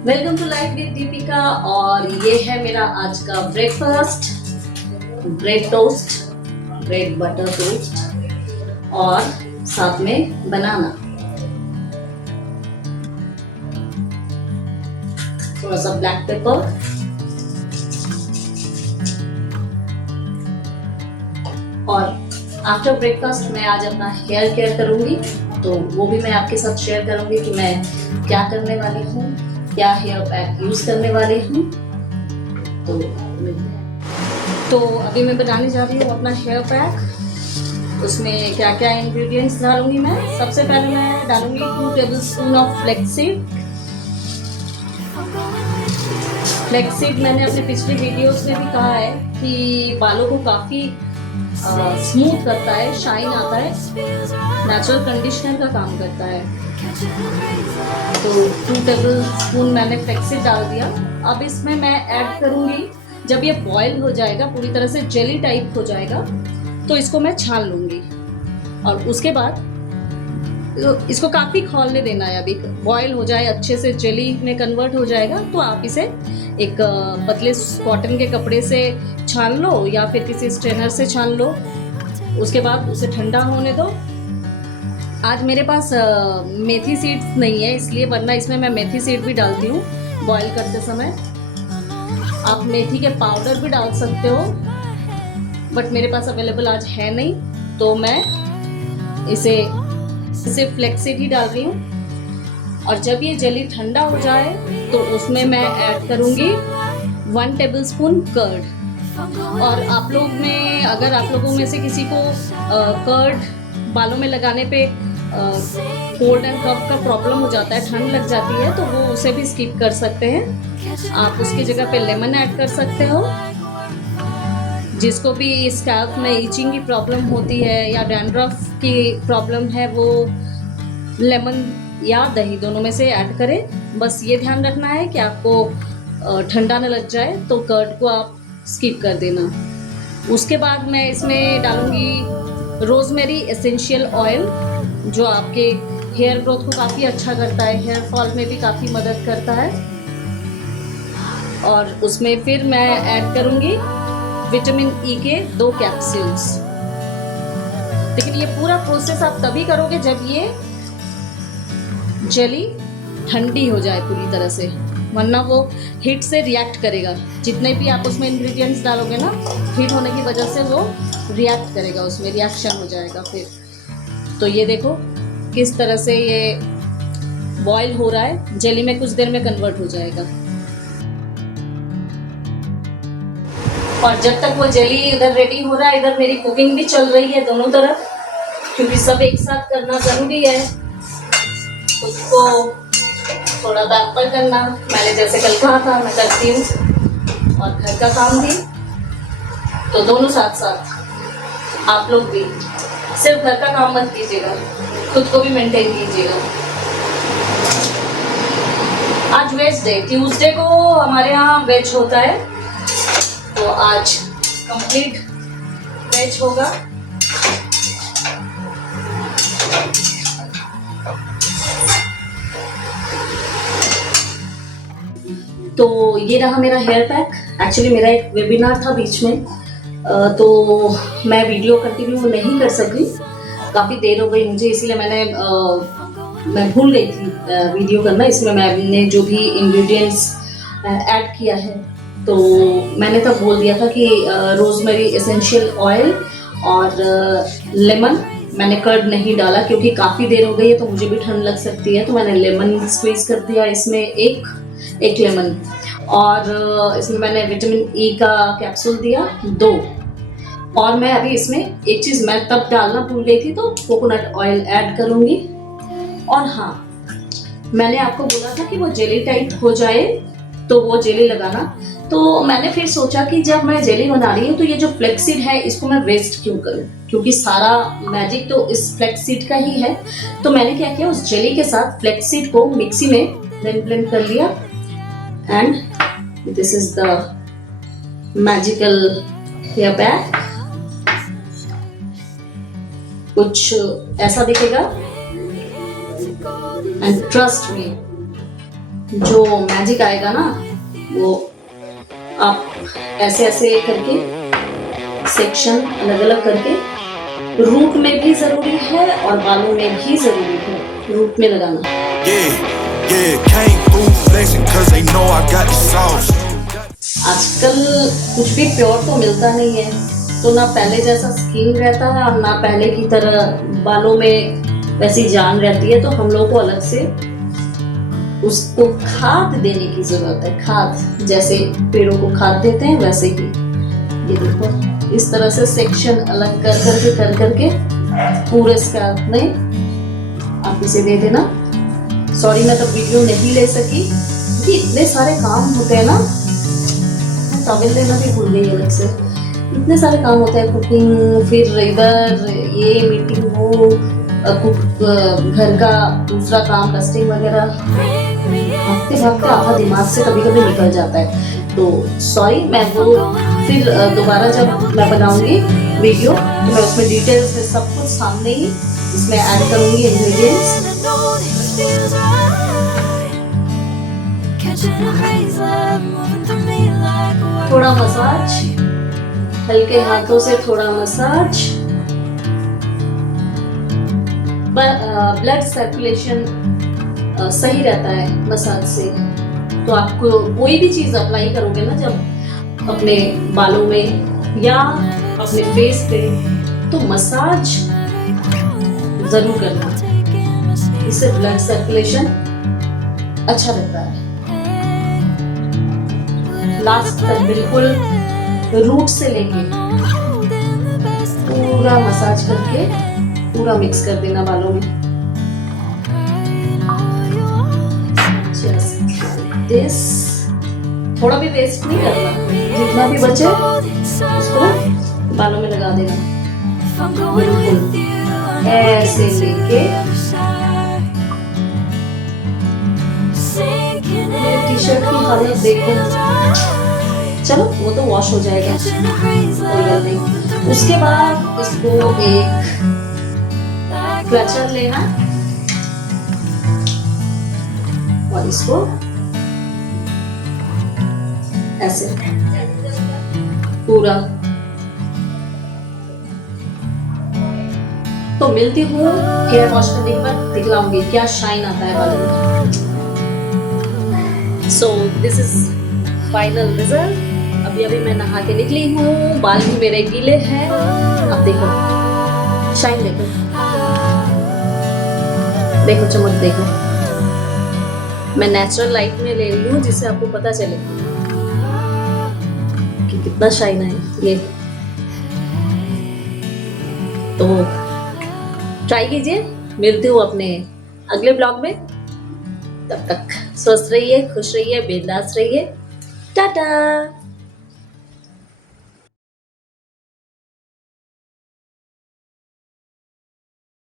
Welcome to life with Deepika. और ये है मेरा आज का breakfast, bread toast, bread butter toast और साथ में बनाना, थोड़ा सा ब्लैक पेपर और आफ्टर ब्रेकफास्ट मैं आज अपना हेयर केयर करूंगी, तो वो भी मैं आपके साथ शेयर करूंगी कि मैं क्या करने वाली हूँ, क्या हेयर पैक यूज करने वाली हूँ। तो अभी मैं बनाने जा रही हूँ अपना हेयर पैक। उसमें क्या क्या इंग्रेडिएंट्स डालूंगी मैं। सबसे पहले मैं डालूंगी 2 टेबलस्पून ऑफ फ्लैक्ससीड। फ्लैक्ससीड मैंने अपने पिछली वीडियोस में भी कहा है कि बालों को काफ़ी स्मूथ करता है, शाइन आता है, नेचुरल कंडीशनर का काम करता है। तो 2 टेबलस्पून मैंने फ्लैक्ससीड डाल दिया। अब इसमें मैं ऐड करूंगी, जब ये बॉयल हो जाएगा, पूरी तरह से जेली टाइप हो जाएगा, तो इसको मैं छान लूंगी। और उसके बाद इसको काफ़ी खौलने देना है। अभी बॉयल हो जाए, अच्छे से जेली में कन्वर्ट हो जाएगा, तो आप इसे एक पतले कॉटन के कपड़े से छान लो या फिर किसी स्ट्रेनर से छान लो। उसके बाद उसे ठंडा होने दो। आज मेरे पास मेथी सीड्स नहीं है इसलिए, वरना इसमें मैं मेथी सीड भी डालती हूँ बॉईल करते समय। आप मेथी के पाउडर भी डाल सकते हो, बट मेरे पास अवेलेबल आज है नहीं, तो मैं इसे फ्लैक्ससीड ही डाल रही हूँ। और जब ये जेली ठंडा हो जाए तो उसमें मैं ऐड करूँगी 1 टेबलस्पून कर्ड। और आप लोग में, अगर आप लोगों में से किसी को कर्ड बालों में लगाने पे कोल्ड एंड कफ का प्रॉब्लम हो जाता है, ठंड लग जाती है, तो वो उसे भी स्किप कर सकते हैं। आप उसकी जगह पे लेमन ऐड कर सकते हो। जिसको भी स्कैल्प में इचिंग की प्रॉब्लम होती है या डैंड्रफ की प्रॉब्लम है, वो लेमन या दही दोनों में से ऐड करें। बस ये ध्यान रखना है कि आपको ठंडा न लग जाए, तो कर्ड को आप स्किप कर देना। उसके बाद मैं इसमें डालूंगी रोजमेरी एसेंशियल ऑयल, जो आपके हेयर ग्रोथ को काफ़ी अच्छा करता है, हेयर फॉल में भी काफ़ी मदद करता है। और उसमें फिर मैं ऐड करूंगी विटामिन ई के 2 कैप्सूल्स। लेकिन ये पूरा प्रोसेस आप तभी करोगे जब ये जेली ठंडी हो जाए पूरी तरह से, वरना वो हीट से रिएक्ट करेगा। जितने भी आप उसमें इंग्रेडिएंट्स डालोगे ना, हीट होने की वजह से वो रिएक्ट करेगा, उसमें रिएक्शन हो जाएगा फिर। तो ये देखो किस तरह से ये बॉयल हो रहा है, जेली में कुछ देर में कन्वर्ट हो जाएगा। और जब तक वो जेली इधर रेडी हो रहा है, इधर मेरी कुकिंग भी चल रही है दोनों तरफ, क्योंकि सब एक साथ करना जरूरी है। उसको थोड़ा पैम्पर करना, मैंने जैसे कल कहा था मैं करती हूँ, और घर का काम भी, तो दोनों साथ साथ। आप लोग भी सिर्फ घर का काम मत कीजिएगा, खुद को भी मेंटेन कीजिएगा। आज वेज डे, ट्यूसडे को हमारे यहाँ वेज होता है, तो आज कंप्लीट वेज होगा। तो ये रहा मेरा हेयर पैक। एक्चुअली मेरा एक वेबिनार था बीच में, तो मैं वीडियो कंटिन्यू नहीं कर सकी, काफ़ी देर हो गई मुझे, इसलिए मैं भूल गई थी वीडियो करना। इसमें मैंने जो भी इंग्रेडिएंट्स ऐड किया है, तो मैंने तब बोल दिया था कि रोजमेरी एसेंशियल ऑयल और लेमन। मैंने कर्ड नहीं डाला क्योंकि काफ़ी देर हो गई है, तो मुझे भी ठंड लग सकती है, तो मैंने लेमन स्क्वीज कर दिया इसमें, एक लेमन। और इसमें मैंने विटामिन ई का कैप्सूल दिया 2। और मैं अभी इसमें एक चीज़ मैं तब डालना भूल गई थी, तो कोकोनट ऑयल ऐड करूँगी। और हाँ, मैंने आपको बोला था कि वो जेली टाइप हो जाए तो वो जेली लगाना। तो मैंने फिर सोचा कि जब मैं जेली बना रही हूँ, तो ये जो फ्लैक्ससीड है इसको मैं वेस्ट क्यों करूँ, क्योंकि सारा मैजिक तो इस फ्लैक्ससीड का ही है। तो मैंने क्या किया, उस जेली के साथ फ्लैक्ससीड को मिक्सी में ब्लेंड कर लिया, and this is the magical hair pack. कुछ ऐसा दिखेगा, एंड ट्रस्ट मी, जो मैजिक आएगा ना, वो आप ऐसे ऐसे करके सेक्शन अलग अलग करके, रूट में भी जरूरी है और बालों में भी जरूरी है रूट में लगाना। आजकल कुछ भी प्योर तो मिलता नहीं है, तो ना पहले जैसा स्किन रहता है और ना पहले की तरह बालों में वैसी जान रहती है। तो हम लोग को अलग से उसको खाद देने की जरूरत है। खाद जैसे पेड़ों को खाद देते हैं वैसे ही ये देखो इस तरह से सेक्शन अलग कर करके पूरे स्कैल्प में आप इसे दे देना। सॉरी मैं तो वीडियो नहीं ले सकी क्योंकि इतने सारे काम होते हैं ना, टॉवल लेना भी भूल गई अलग से। इतने सारे काम होते हैं, कुकिंग, फिर इधर ये मीटिंग हो, घर का दूसरा काम डस्टिंग वगैरह, भागते भागते आधा दिमाग से कभी कभी निकल जाता है। तो सॉरी, मैं वो फिर दोबारा जब मैं बनाऊंगी वीडियो तो मैं उसमें डिटेल्स में सब कुछ सामने ही इसमें ऐड करूंगी इंग्रेडिएंट्स। थोड़ा मसाज, हल्के हाथों से थोड़ा मसाज, ब्लड सर्कुलेशन सही रहता है मसाज से। तो आपको कोई भी चीज अप्लाई करोगे ना जब अपने बालों में या अपने फेस पे, तो मसाज जरूर करना, इससे ब्लड सर्कुलेशन अच्छा रहता है। लास्ट तक बिल्कुल रूट से लेके पूरा मसाज करके पूरा मिक्स कर देना बालों में। दिस थोड़ा भी वेस्ट नहीं करना, जितना भी बचे उसको बालों में लगा देना। बिल्कुल ऐसे लेके मेरे टी शर्ट की हालत देखो। चलो वो तो वॉश हो जाएगा, कोई बात नहीं। उसके बाद इसको एक क्लचर लेना और इसको ऐसे पूरा। तो मिलती हूँ हेयर वॉश करने के बाद, दिखलाऊंगी क्या शाइन आता है बालों में। So this is final result. अभी अभी मैं नहा के निकली हूँ, बाल भी मेरे गीले हैं। अब देखो शाइन, देखो देखो चमक देखो। मैं नेचुरल लाइट में ले रही हूँ जिससे आपको पता चले कि कितना शाइन है ये। तो ट्राई कीजिए। मिलती हूँ अपने अगले ब्लॉग में। तब तक स्वस्थ रहिए, खुश रहिए, बिंदास रहिए। टाटा।